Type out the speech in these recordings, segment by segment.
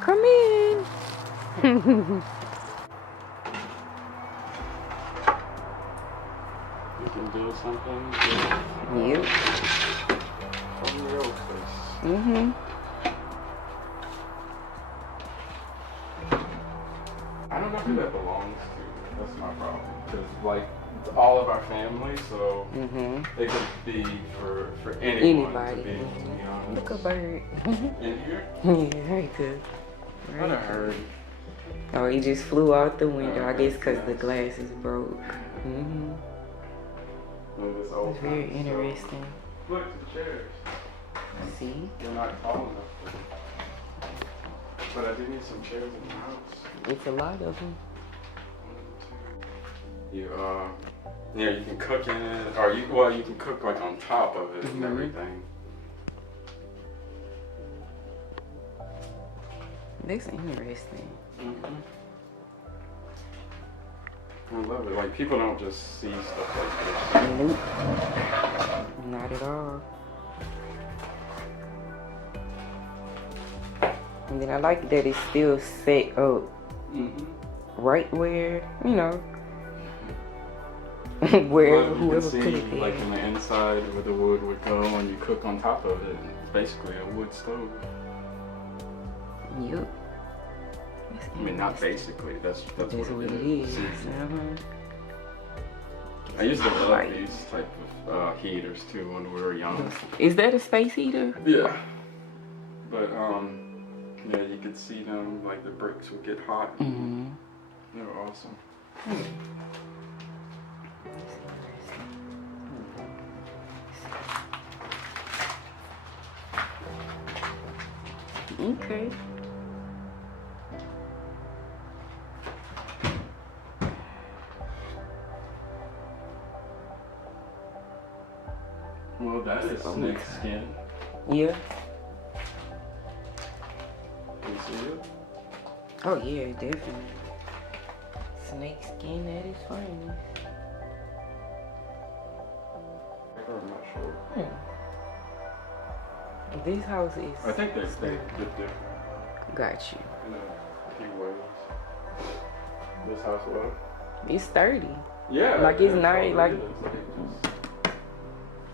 Come in. You can do something Yep. from your face. Mm-hmm. I don't know who that belongs to. That's my problem. Because, like, it's all of our family, so it could be for anyone Anybody. to be honest. Look a bird. In here? Yeah, very good. I done heard. Oh, he just flew out the window, I guess because the glass is broke. Mm-hmm. This old It's very time interesting. stuff. Look, the chairs. See? They're not tall enough for me. But I do need some chairs in the house. It's a lot of them. You you can cook in it, or you can cook like on top of it and everything. That's interesting. I love it. Like, people don't just see stuff like this. Nope. Not at all. And then I like that it's still set up right where, you know, wherever Well, you whoever can put see, it there. like, in the inside where the wood would go, and you cook on top of it. It's basically a wood stove. Yep. I mean, not basically. That's what it is. I used to love these type of heaters too when we were young. Is that a space heater? Yeah. But yeah, you could see them, like the bricks would get hot. They were awesome. Okay. Well, that is snake skin. Yeah. Can you see it? Oh yeah, definitely. Snake skin at its finest. I'm not sure. This house is. I think they're different Got you. in a few ways. This house what? It's sturdy. Yeah. Like, it's that's nice, all it like- is.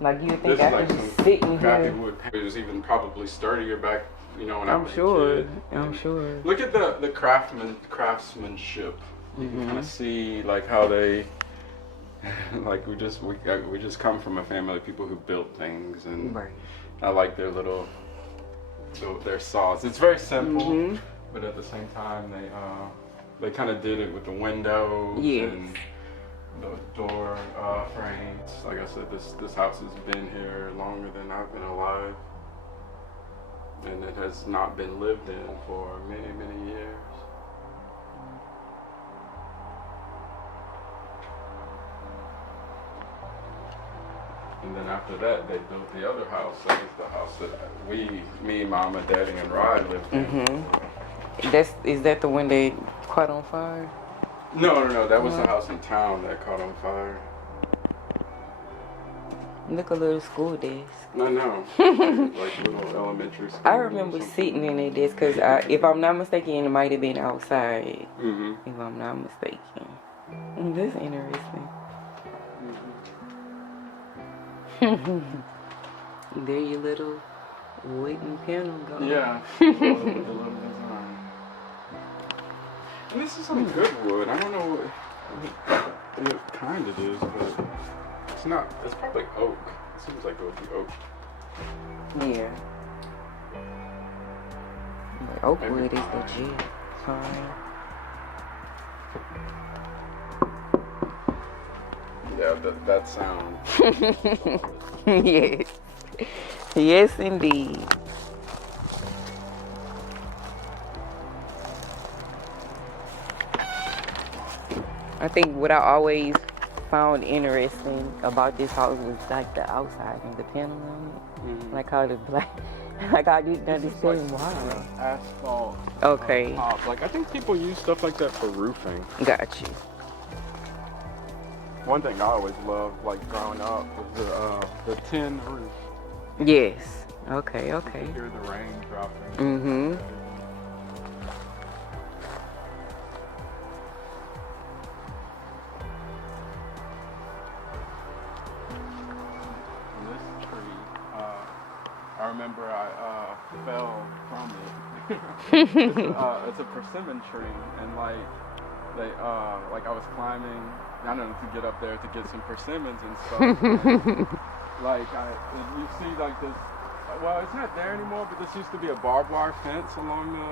Like you would This think is I like could some just sit in crappy here. wood. It was even probably sturdier back, when I I'm was sure. a kid. I'm sure. Look at the craftsmanship. You can kind of see like how they, like we just come from a family of people who built things, and Right. I like their their saws. It's very simple, but at the same time they kind of did it with the windows Yes. and the door frames. Like I said, this house has been here longer than I've been alive, and it has not been lived in for many, many years. And then after that, they built the other house. That was the house that me, Mama, Daddy, and Rod lived in. Is that the one that caught on fire? No. That was the house in town that caught on fire. Look, a little school desk. No. Like little elementary school. I remember sitting in that desk because if I'm not mistaken, it might have been outside. If I'm not mistaken. That's interesting. There your little wooden panel go. Yeah. The little design. And this is some good wood. I don't know what kind it is, but it's not. It's probably oak. It seems like it would be oak. Yeah. But Oakwood is legit. Fine. Yeah, that sound. Yes. Yes, indeed. I think what I always found interesting about this house was like the outside and the panel on it. Like how the black, like I didn't understand why. Asphalt. Okay. Top. Like I think people use stuff like that for roofing. Got you. One thing I always loved, like growing up, was the tin roof. Yes. Okay, You okay. can hear the rain dropping. Mm-hmm. And this tree, I remember I fell from it. It's a persimmon tree, and like I was climbing, I don't know, to get up there to get some persimmons and stuff. And, you see like this. Well, it's not there anymore, but this used to be a barbed wire fence along the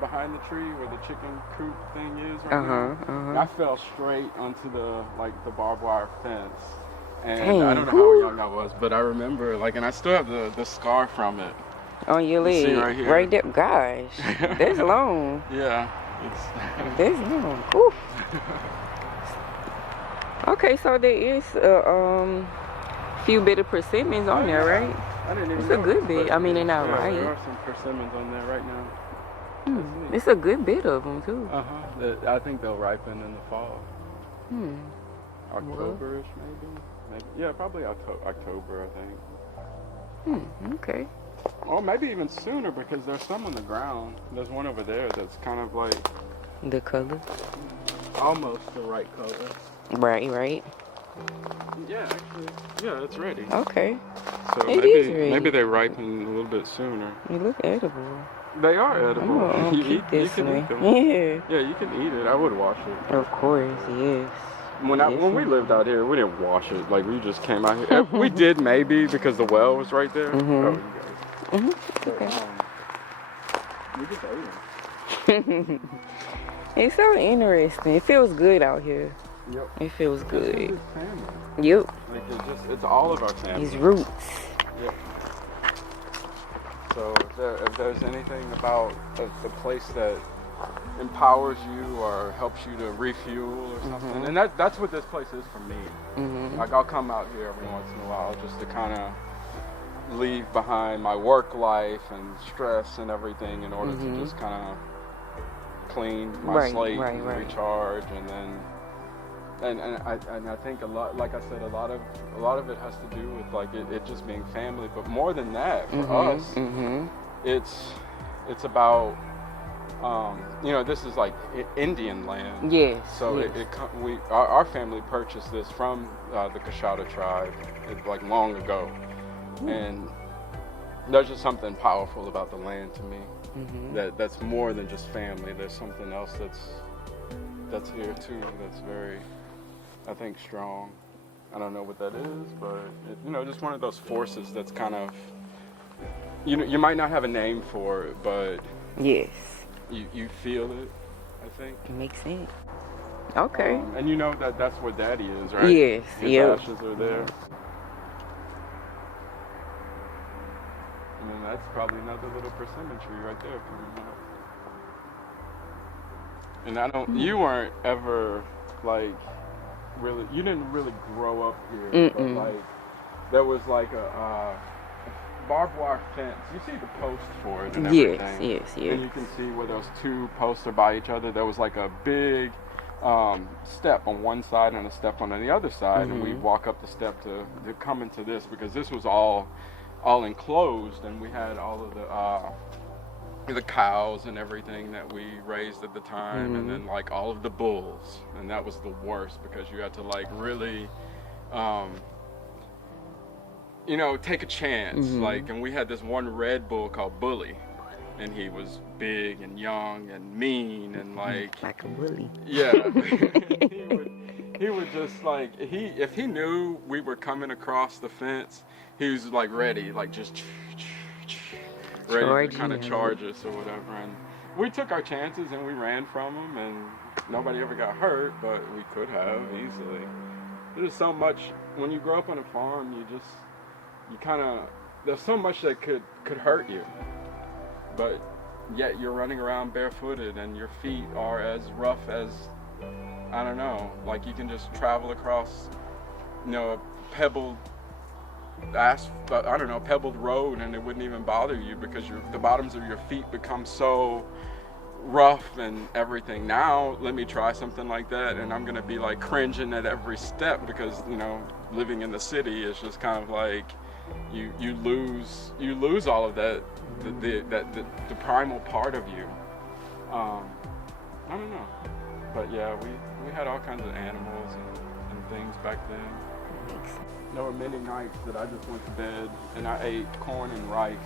behind the tree where the chicken coop thing is right now. And I fell straight onto the barbed wire fence. And Dang. I don't know how young I was, but I remember and I still have the scar from it. On your leg. See right here. Right there. Gosh. That's long. Yeah. That's long. Oof. Okay, so there is a few bit of persimmons on there, right? I didn't even It's a know, good bit. but I mean, they're not there right. are some persimmons on there right now. It's a good bit of them too. I think they'll ripen in the fall. Hmm. October-ish, maybe. Yeah, probably October, I think. Okay. Or maybe even sooner, because there's some on the ground. There's one over there that's kind of like The color. almost the right color. Right. Yeah, actually, yeah, it's ready. Okay. So It is ready. maybe they ripen a little bit sooner. You look edible. They are edible. I'm gonna You keep this can one. eat them. Yeah. Yeah, you can eat it. I would wash it. Of course, yes. When we lived out here, we didn't wash it. Like, we just came out here. We did maybe because the well was right there. Oh, you guys. Okay. We just ate them. It's so interesting. It feels good out here. Yep. It feels It's good. his family. Yep. It's all of our family. These roots. Yep. So if there's anything about the place that empowers you or helps you to refuel or something, and that's what this place is for me. Like, I'll come out here every once in a while just to kind of leave behind my work life and stress and everything in order to just kind of clean my slate and recharge, and then and I think a lot, like I said, a lot of it has to do with like it just being family, but more than that for us, it's about this is like Indian land. Yes. So yes. our family purchased this from the Coshawta tribe like long ago, and there's just something powerful about the land to me. That's more than just family. There's something else that's here too. That's very, I think, strong. I don't know what that is, but just one of those forces that's kind of, you might not have a name for it, but yes. You feel it, I think. It makes sense. Okay. And you know that's where Daddy is, right? Yes. His Yep. ashes are there. And then that's probably another little persimmon tree right there coming up. And you weren't ever like really, you didn't really grow up here, but like there was like a barbed wire fence. You see the post for it and everything. Yes. And you can see where those two posts are by each other. There was like a big step on one side and a step on the other side, and we walk up the step to come into this, because this was all enclosed, and we had all of the cows and everything that we raised at the time, and then like all of the bulls, and that was the worst because you had to like really take a chance. Like, and we had this one red bull called Bully, and he was big and young and mean and like a bully. Yeah. he would just like, if he knew we were coming across the fence, he was like ready, like just ready to kind of charge us or whatever. And we took our chances and we ran from him, and nobody ever got hurt, but we could have easily. There's so much when you grow up on a farm. There's so much that could hurt you, but yet you're running around barefooted and your feet are as rough as, I don't know, like you can just travel across, a pebbled pebbled road, and it wouldn't even bother you because the bottoms of your feet become so rough and everything. Now let me try something like that, and I'm gonna be like cringing at every step because living in the city is just kind of like you lose all of that, the primal part of you. I don't know, but yeah, we had all kinds of animals and things back then. There were many nights that I just went to bed and I ate corn and rice,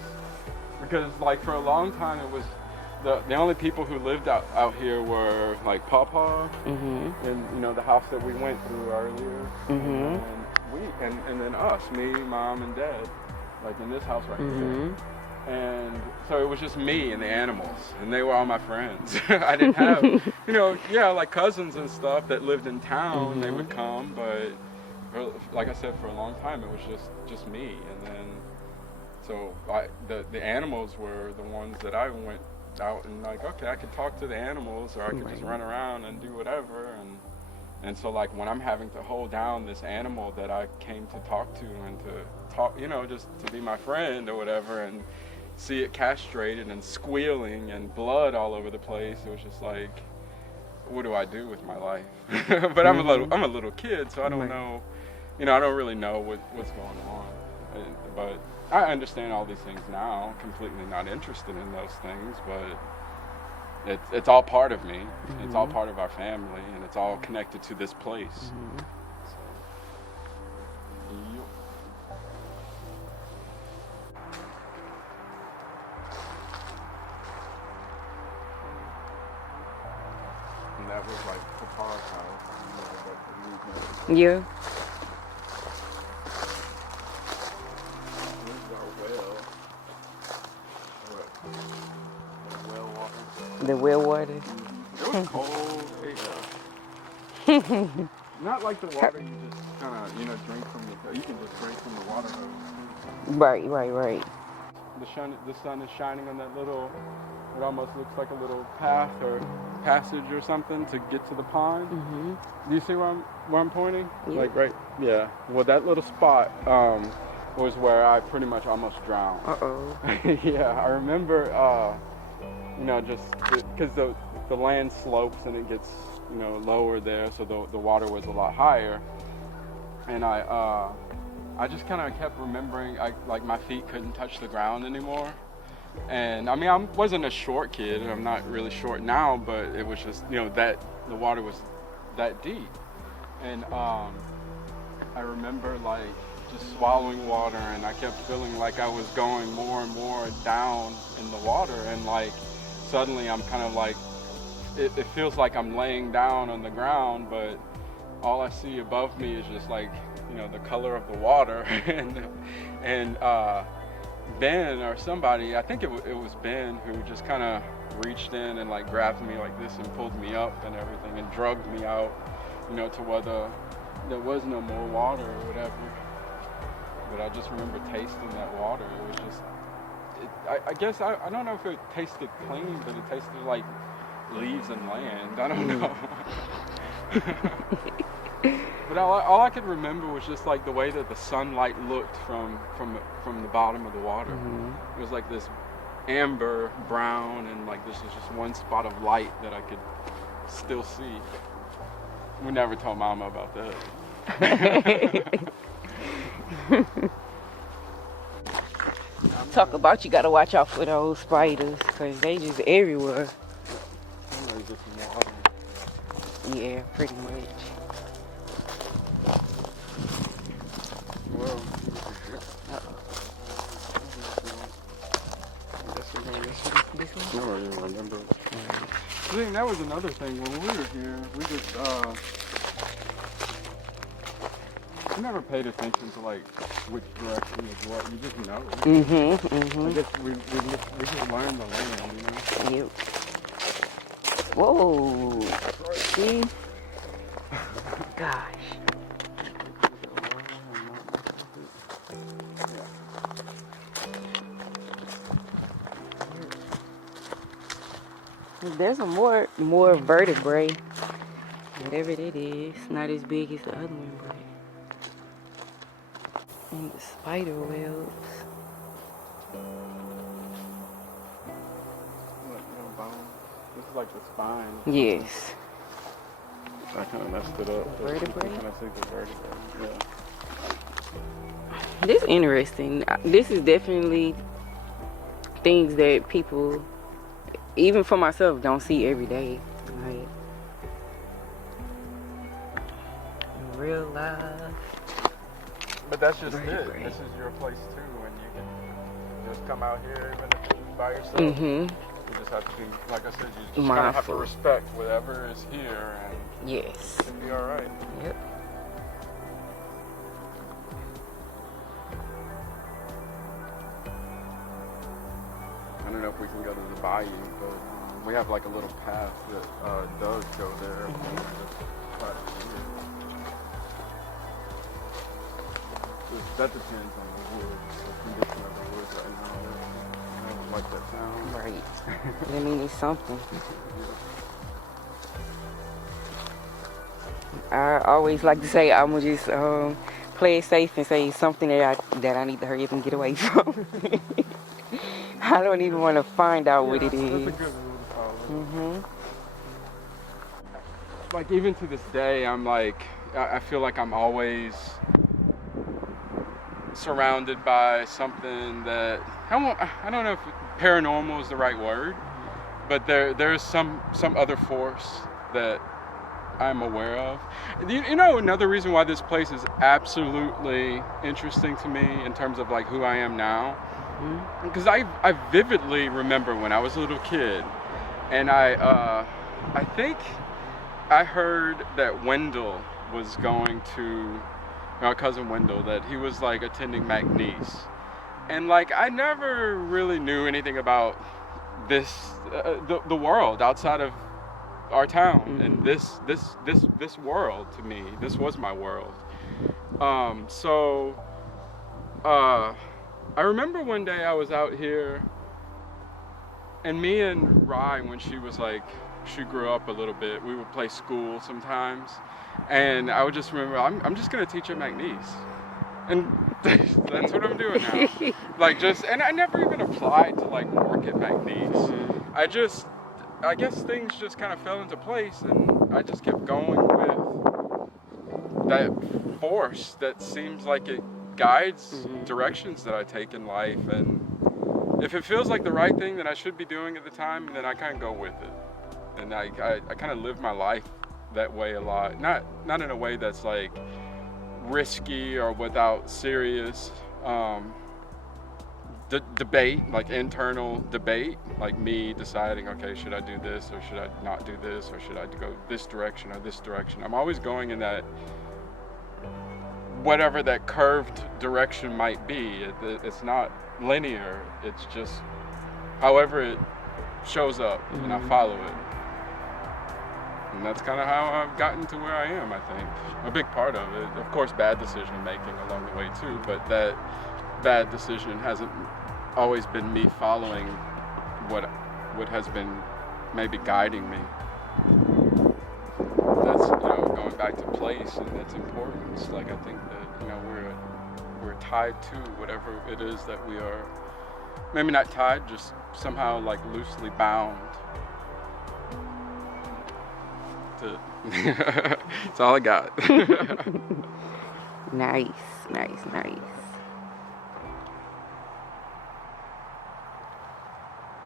because like for a long time it was the only people who lived out here were like Papa and the house that we went through earlier, and then us, me, Mom, and Dad, like in this house right here. And so it was just me and the animals, and they were all my friends. I didn't have, like cousins and stuff that lived in town. They would come, but like I said, for a long time it was just me. And then so the animals were the ones that I went out and like, okay, I could talk to the animals, or I could just run around and do whatever. And so like when I'm having to hold down this animal that I came to talk to and to talk, just to be my friend or whatever, and see it castrated and squealing and blood all over the place, it was just like, what do I do with my life? But I'm a little kid, so I don't know, I don't really know what's going on. But I understand all these things now, completely not interested in those things, but it's all part of me. It's all part of our family, and it's all connected to this place. So, and that was like Papa's house. Yeah. The well water. It was cold. Not like the water you just kind of, drink from you can just drink from the water hose. Right. The sun is shining on that little, it almost looks like a little path or passage or something to get to the pond. Do you see where I'm pointing? Yeah. Like right, yeah. Well, that little spot was where I pretty much almost drowned. Yeah, I remember, just because the land slopes and it gets, lower there, so the water was a lot higher. And I just kind of kept remembering, like my feet couldn't touch the ground anymore. And I mean, I wasn't a short kid, and I'm not really short now, but it was just, that the water was that deep. And I remember like just swallowing water, and I kept feeling like I was going more and more down in the water, and like suddenly I'm kind of like, it feels like I'm laying down on the ground, but all I see above me is just like, the color of the water. and Ben or somebody, I think it was Ben, who just kind of reached in and like grabbed me like this and pulled me up and everything and drugged me out, to where there was no more water or whatever. But I just remember tasting that water. It was just, I guess, I don't know if it tasted clean, but it tasted like leaves and land. I don't know. But all I could remember was just like the way that the sunlight looked from the bottom of the water. It was like this amber brown, and like this was just one spot of light that I could still see. We never told Mama about that. Talk about you gotta watch out for those spiders, cause they just everywhere. Yeah, pretty much. Well, I don't even remember. I think that was another thing when we were here. We just I never paid attention to like which direction is what. You just know. I guess we just learned the land, Yep. Whoa. See? Gosh. There's a more vertebrae. Whatever it is. Not as big as the other one, but. And the spider webs. This is like the spine. Yes. I kind of messed it up. Vertebrae? Can I see the vertebrae? This is interesting. This is definitely things that people, even for myself, don't see every day. Like, in real life. But that's just Right, it. right. This is your place too, and you can just come out here even if you're by yourself. Mm-hmm. You just have to be, like I said, you just kind of have to Mindful. respect whatever is here, and Yes. it'll be all right. Yep. I don't know if we can go to the bayou, but we have like a little path that does go there. That depends on the woods, the condition of the woods right now. I don't like that sound. Right. I mean, it's something. I always like to say I'm gonna just play it safe and say something that I need to hurry up and get away from. I don't even want to find out what it That's a is. good rule to follow. Mm-hmm. Like even to this day, I'm like, I feel like I'm always surrounded by something that I don't know if paranormal is the right word, but there's some other force that I'm aware of. You know, another reason why this place is absolutely interesting to me in terms of like who I am now, because I vividly remember when I was a little kid, and I think I heard that Wendell was going to, my cousin Wendell, that he was like attending McNeese, and like I never really knew anything about this the world outside of our town, and this world to me, this was my world. I remember one day I was out here, and me and Rye, when she was like, she grew up a little bit, we would play school sometimes, and I would just remember, I'm just gonna teach at McNeese, and that's what I'm doing now. Like and I never even applied to like work at McNeese. I guess things just kind of fell into place, and I just kept going with that force that seems like it guides directions that I take in life, and if it feels like the right thing that I should be doing at the time, then I kind of go with it, and I kind of live my life that way a lot, not in a way that's like risky or without serious debate, like internal debate, like me deciding, okay, should I do this or should I not do this, or should I go this direction or this direction. I'm always going in that, whatever that curved direction might be. It's not linear, it's just however it shows up, and I follow it. And that's kind of how I've gotten to where I am, I think. A big part of it. Of course, bad decision making along the way too, but that bad decision hasn't always been me following what has been maybe guiding me. That's, going back to place and its importance. Like, I think that, we're tied to whatever it is that we are, maybe not tied, just somehow like loosely bound to. That's all I got. Nice, nice, nice.